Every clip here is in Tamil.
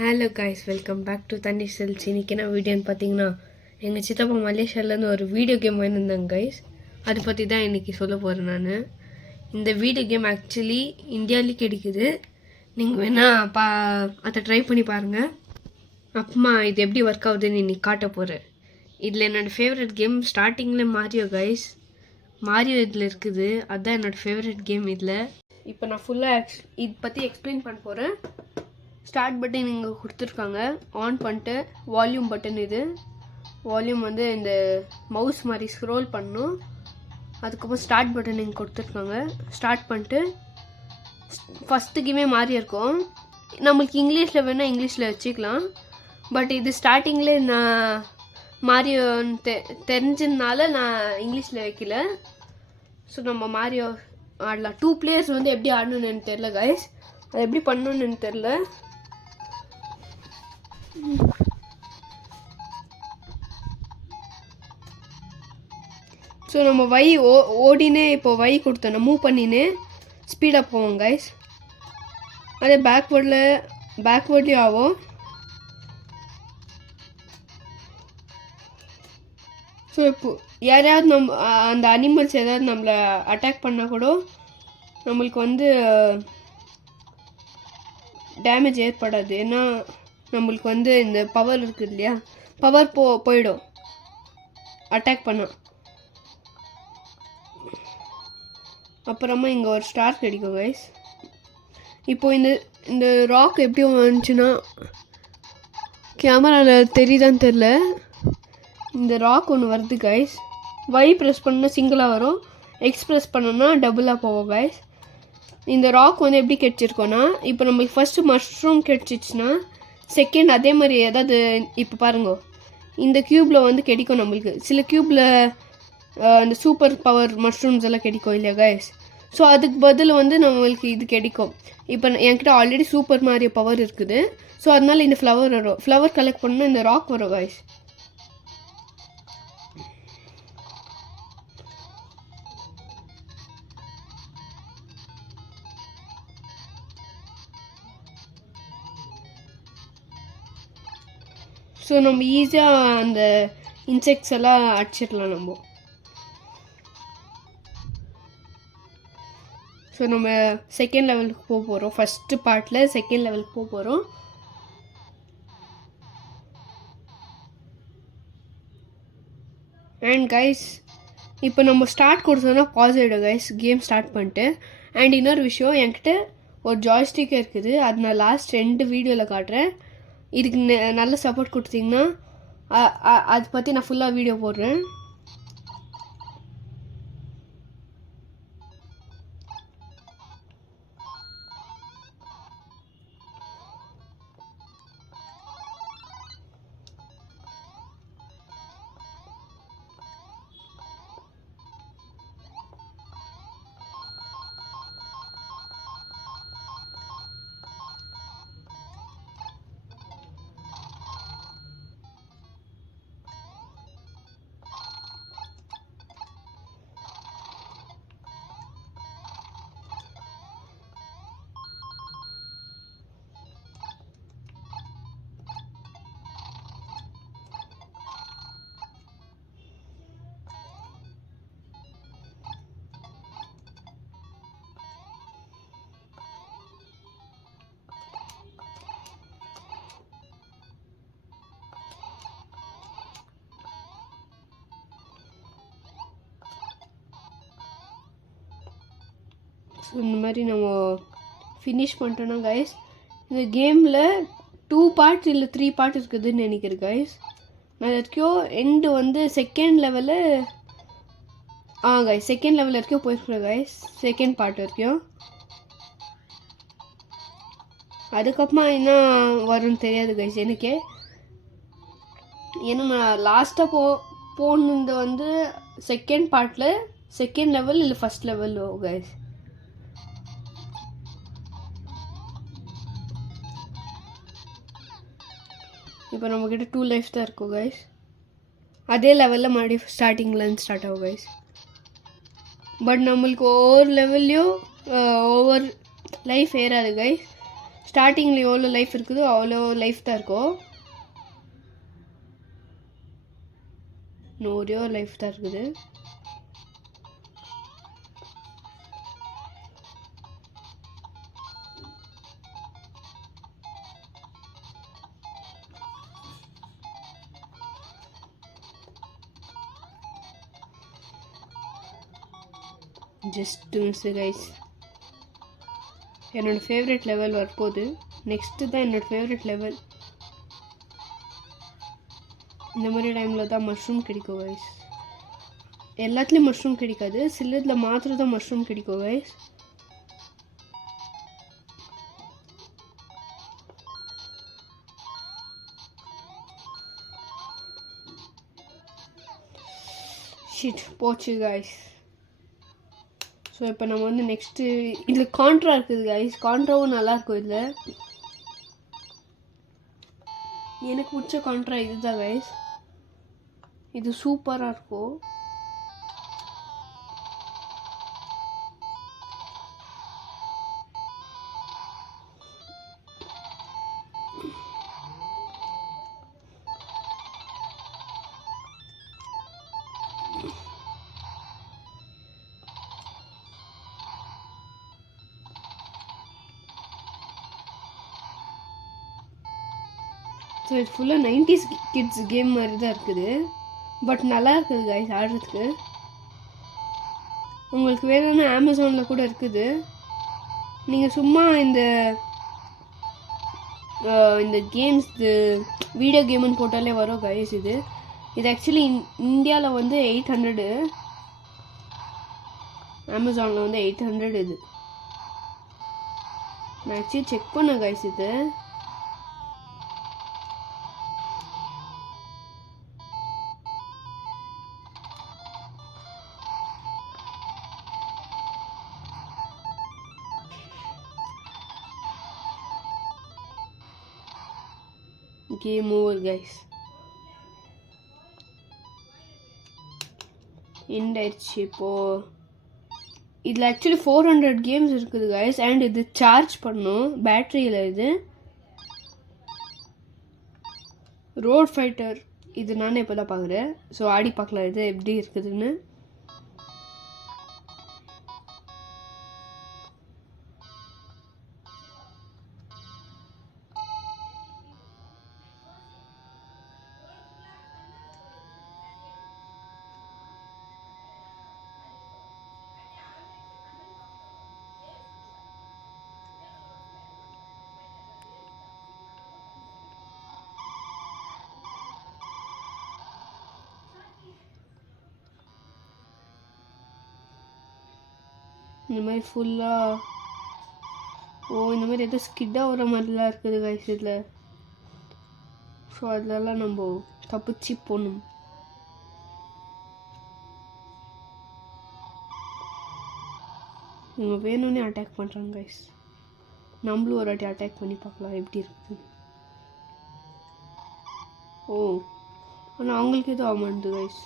Hello guys, welcome back to தண்ணி செல்ஸ். இன்றைக்கி என்ன வீடியோன்னு பார்த்தீங்கன்னா, எங்கள் சித்தப்பா மலேசியாவிலேருந்து ஒரு வீடியோ கேம் வாங்கியிருந்தாங்க கைஸ். அதை பற்றி தான் இன்றைக்கி சொல்ல போகிறேன் நான். இந்த வீடியோ கேம் ஆக்சுவலி இந்தியாவிலே கிடைக்குது. நீங்கள் வேணால் அதை ட்ரை பண்ணி பாருங்கள். அப்புறமா இது எப்படி ஒர்க் ஆகுதுன்னு இன்றைக்கி காட்ட போகிறேன். இதில் என்னோடய ஃபேவரட் கேம் ஸ்டார்டிங்கில் மாரியோ கைஸ். மாரியோ இதில் இருக்குது. அதுதான் என்னோடய ஃபேவரட் கேம். இதில் இப்போ நான் ஃபுல்லாக இது பற்றி எக்ஸ்பிளைன் பண்ண போகிறேன். ஸ்டார்ட் பட்டன் இங்கே கொடுத்துருக்காங்க. ஆன் பண்ணிட்டு வால்யூம் பட்டன், இது வால்யூம் வந்து இந்த மவுஸ் மாதிரி ஸ்க்ரோல் பண்ணணும். அதுக்கப்புறம் ஸ்டார்ட் பட்டன் இங்கே கொடுத்துருக்காங்க. ஸ்டார்ட் பண்ணிட்டு ஃபஸ்ட்டு கேமே மாறி இருக்கும். நம்மளுக்கு இங்கிலீஷில் வேணால் இங்கிலீஷில் வச்சுக்கலாம். பட் இது ஸ்டார்டிங்கில் நான் மாரியோ தெரிஞ்சதுனால நான் இங்கிலீஷில் வைக்கல. ஸோ நம்ம மாரியோ ஆடலாம். 2 பிளேயர்ஸ் வந்து எப்படி ஆடணும்னு எனக்கு தெரில கைஸ். அது எப்படி பண்ணணும்னு எனக்கு தெரில. ஸோ நம்ம ஓடினே இப்போ கொடுத்தோம், மூவ் பண்ணினே ஸ்பீடாக போவோம் கைஸ். அதே பேக்வேர்ட்லேயும் ஆகும். ஸோ இப்போ யாரையாவது அந்த அனிமல்ஸ் ஏதாவது நம்மளை அட்டாக் பண்ணால் கூட நம்மளுக்கு வந்து டேமேஜ் ஏற்படாது. ஏன்னா நம்மளுக்கு வந்து இந்த பவர் இருக்குது இல்லையா, பவர் போயிடும் அட்டாக் பண்ணால். அப்புறமா இங்கே ஒரு ஸ்டார் கிடைக்கும் கைஸ். இப்போ இந்த ராக் எப்படி வந்துச்சுன்னா, கேமராவில் தெரியுதான்னு தெரில, இந்த ராக் ஒன்று வருது கைஸ். ப்ரெஸ் பண்ணால் சிங்கிளாக வரும், ப்ரெஸ் பண்ணோன்னா டபுளாக போவோம் கைஸ். இந்த ராக் வந்து எப்படி கிடைச்சிருக்கோன்னா, இப்போ நம்மளுக்கு ஃபஸ்ட்டு மஷ்ரூம் கிடைச்சிச்சுன்னா செகண்ட் அதே மாதிரி ஏதாவது, இப்போ பாருங்க இந்த க்யூப்பில் வந்து கிடைக்கும் நம்மளுக்கு. சில க்யூப்பில் இந்த சூப்பர் பவர் மஷ்ரூம்ஸ் எல்லாம் கிடைக்கும் இல்லையா கைஸ். ஸோ அதுக்கு பதில் வந்து நம்மளுக்கு இது கிடைக்கும். இப்போ என்கிட்ட ஆல்ரெடி சூப்பர் மாரியோ பவர் இருக்குது. ஸோ அதனால இந்த ஃப்ளவர் வரும். ஃப்ளவர் கலெக்ட் பண்ணால் இந்த ராக் வரும் கைஸ். ஸோ நம்ம ஈஸியாக அந்த இன்செக்ட்ஸ் எல்லாம் அடிச்சிடலாம் நம்ம. ஸோ நம்ம செகண்ட் லெவலுக்கு போக போகிறோம். ஃபஸ்ட்டு பார்ட்டில் செகண்ட் லெவலுக்கு போக போகிறோம். அண்ட் கைஸ், இப்போ நம்ம ஸ்டார்ட் கொடுத்தோன்னா பாஸ் ஆகிடும் கைஸ், கேம் ஸ்டார்ட் பண்ணிட்டு. அண்ட் இன்னொரு விஷயம், என்கிட்ட ஒரு ஜாய்ஸ்டிக் இருக்குது. அது நான் லாஸ்ட் 2 வீடியோவில் காட்டுறேன். இதுக்கு நல்ல சப்போர்ட் கொடுத்தீங்கன்னா அதை பற்றி நான் ஃபுல்லாக வீடியோ போடுறேன். ஸோ இந்த மாதிரி நம்ம ஃபினிஷ் பண்ணிட்டோன்னா கைஸ், இந்த கேமில் 2 பார்ட்ஸ் இல்லை 3 பார்ட் இருக்குதுன்னு நினைக்கிறேன் கைஸ். நான் வரைக்கும் எண்டு வந்து second level guys, second level வரைக்கும் போயிருக்கிறேன் கைஸ், செகண்ட் பார்ட் வரைக்கும். அதுக்கப்புறமா என்ன வரும்னு தெரியாது கைஸ் எனக்கே. ஏன்னா நான் லாஸ்ட்டாக போனது வந்து செகண்ட் பார்ட்டில் செகண்ட் லெவல் இல்லை ஃபஸ்ட் லெவல் கைஸ். இப்போ நம்மக்கிட்ட 2 லைஃப் தான் இருக்கும் கைஸ். அதே லெவலில் மறுபடியும் ஸ்டார்டிங்லேருந்து ஸ்டார்ட் ஆகும் கைஸ். பட் நம்மளுக்கு ஒவ்வொரு லெவல்லையும் ஒவ்வொரு லைஃப் ஏறாது கைஸ். ஸ்டார்டிங்கில் எவ்வளோ லைஃப் இருக்குதோ அவ்வளோ லைஃப் தான் இருக்கும். ஒரே ஒரு லைஃப் தான் இருக்குது. Just miss guys. என்னோடய ஃபேவரட் லெவல் வரப்போகுது. நெக்ஸ்ட்டு தான் என்னோடய ஃபேவரட் லெவல். இந்த மாதிரி டைமில் தான் மஷ்ரூம் கிடைக்கும் கைஸ். எல்லாத்துலேயும் மஷ்ரூம் கிடைக்காது, சிலதில் மாத்திரம் தான் மஷ்ரூம் கிடைக்கும் கைஸ். ஷிட் போச்சு கைஸ். ஸோ இப்போ நம்ம வந்து நெக்ஸ்ட்டு இதில் கான்ட்ரா இருக்குது கைஸ். கான்ட்ராவும் நல்லாயிருக்கும். இதில் எனக்கு பிடிச்ச கான்ட்ரா இது தான் கைஸ். இது சூப்பராக இருக்கும். ஸோ இது ஃபுல்லாக 90s கிட்ஸ் கேம் மாதிரி தான் இருக்குது. பட் நல்லா இருக்குது கைஸ் ஆடுறதுக்கு. உங்களுக்கு வேணும்னா அமேசானில் கூட இருக்குது. நீங்கள் சும்மா இந்த கேம்ஸ் வீடியோ கேம்னு போட்டாலே வரும் கைஸ். இது ஆக்சுவலி இந்தியாவில் வந்து 800, அமேசானில் வந்து 800. இது நான் ஆக்சுவலி செக் பண்ணேன் கைஸ். இது கேம் ஓவர் கைஸ். எண்ட் ஆயிடுச்சு. இப்போது இதில் ஆக்சுவலி 400 கேம்ஸ் இருக்குது கைஸ். அண்ட் இது சார்ஜ் பண்ணும் பேட்டரியில். இது ரோட் ஃபைட்டர் இது நானே இப்போ தான் பார்க்குறேன். ஸோ ஆடி பார்க்கலாம் இது எப்படி இருக்குதுன்னு. இந்த மாதிரி ஃபுல்லாக இந்த மாதிரி எதோ ஸ்கிட்டாக வர மாதிரிலாம் இருக்குது கைஸ் இதில். ஸோ அதிலலாம் நம்ம தப்பிச்சு போகணும். இவங்க வேணும்னே அட்டாக் பண்ணுறாங்க கைஸ். நம்மளும் ஒரு வாட்டி அட்டாக் பண்ணி பார்க்கலாம் எப்படி இருக்குது. ஆனால் அவங்களுக்கு எதுவும் ஆக மாட்டேது கைஸ்.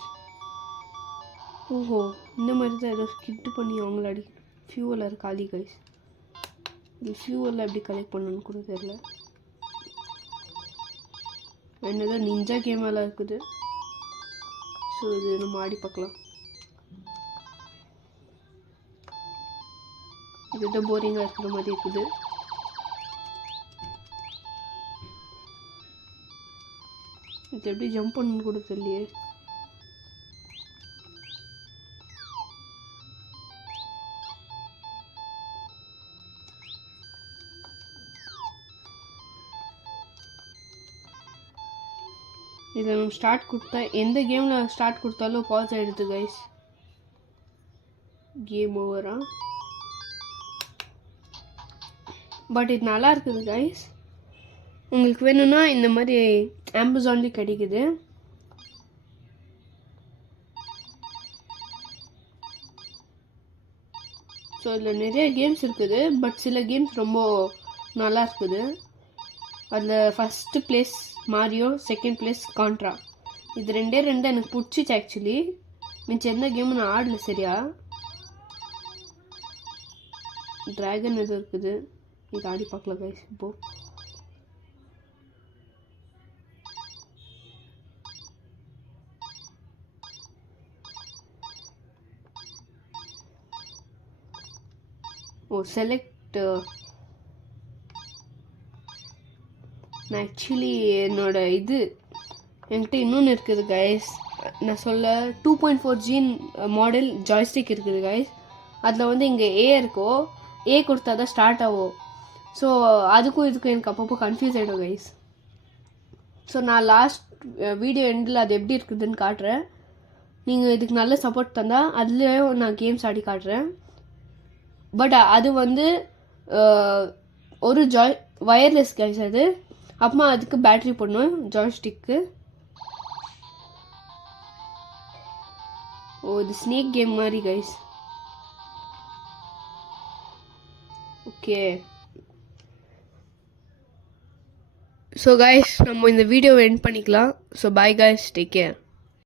ஓஹோ, இந்த மாதிரி தான் ஏதோ ஸ்கிட்டு பண்ணி அவங்கள அடி. ஃபியூவல் காலி கைஸ். இது ஃபியூவலில் எப்படி கலெக்ட் பண்ணணுன்னு கூட தெரியல. என்னதான் நிஞ்சா கேமெல்லாம் இருக்குது. ஸோ இது நம்ம ஆடி பார்க்கலாம். இது எதோ போரிங்காக இருக்கிற மாதிரி இருக்குது. இது எப்படி ஜம்ப் பண்ணணுன்னு கூட தெரியலையே. இதில் நம்ம ஸ்டார்ட் கொடுத்தா எந்த கேமில் ஸ்டார்ட் கொடுத்தாலும் பாஸ் ஆகிடுது கைஸ். கேம் ஓவரா. பட் இது நல்லா இருக்குது கைஸ். உங்களுக்கு வேணும்னா இந்த மாதிரி அமேசான்லேயும் கிடைக்குது. ஸோ இதில் நிறைய கேம்ஸ் இருக்குது. பட் சில கேம்ஸ் ரொம்ப நல்லா இருக்குது. அதில் first place Mario, second place Contra. இது ரெண்டே எனக்கு பிடிச்சிச்சு ஆக்சுவலி. மிச்சம் எந்த கேமும் நான் ஆடல சரியா. ட்ராகன் எதுவும் இருக்குது. இது ஆடி பார்க்கலாம் கைஸ் இப்போது. செலக்ட் நான் ஆக்சுவலி என்னோட இது என்கிட்ட இன்னொன்று இருக்குது கைஸ். நான் சொல்ல 2.4G மாடல் ஜாய்ஸ்டிக் இருக்குது கைஸ். அதில் வந்து இங்கே ஏ இருக்கோ, ஏ கொடுத்தா தான் ஸ்டார்ட் ஆகும். ஸோ அதுக்கும் இதுக்கும் எனக்கு அப்பப்போ கன்ஃபியூஸ் ஆகிடும் கைஸ். ஸோ நான் லாஸ்ட் வீடியோ எண்டில் அது எப்படி இருக்குதுன்னு காட்டுறேன். நீங்கள் இதுக்கு நல்ல சப்போர்ட் தந்தால் அதுலேயும் நான் கேம்ஸ் ஆடி காட்டுறேன். பட் அது வந்து ஒரு வயர்லெஸ் கைஸ். அது அப்புறமா அதுக்கு பேட்ரி போடணும் ஜாய்ஸ்டிக்கு. இது ஸ்னேக் கேம் மாதிரி கைஸ். ஓகே ஸோ கைஸ் நம்ம இந்த வீடியோவை எண்ட் பண்ணிக்கலாம். So bye guys, take care.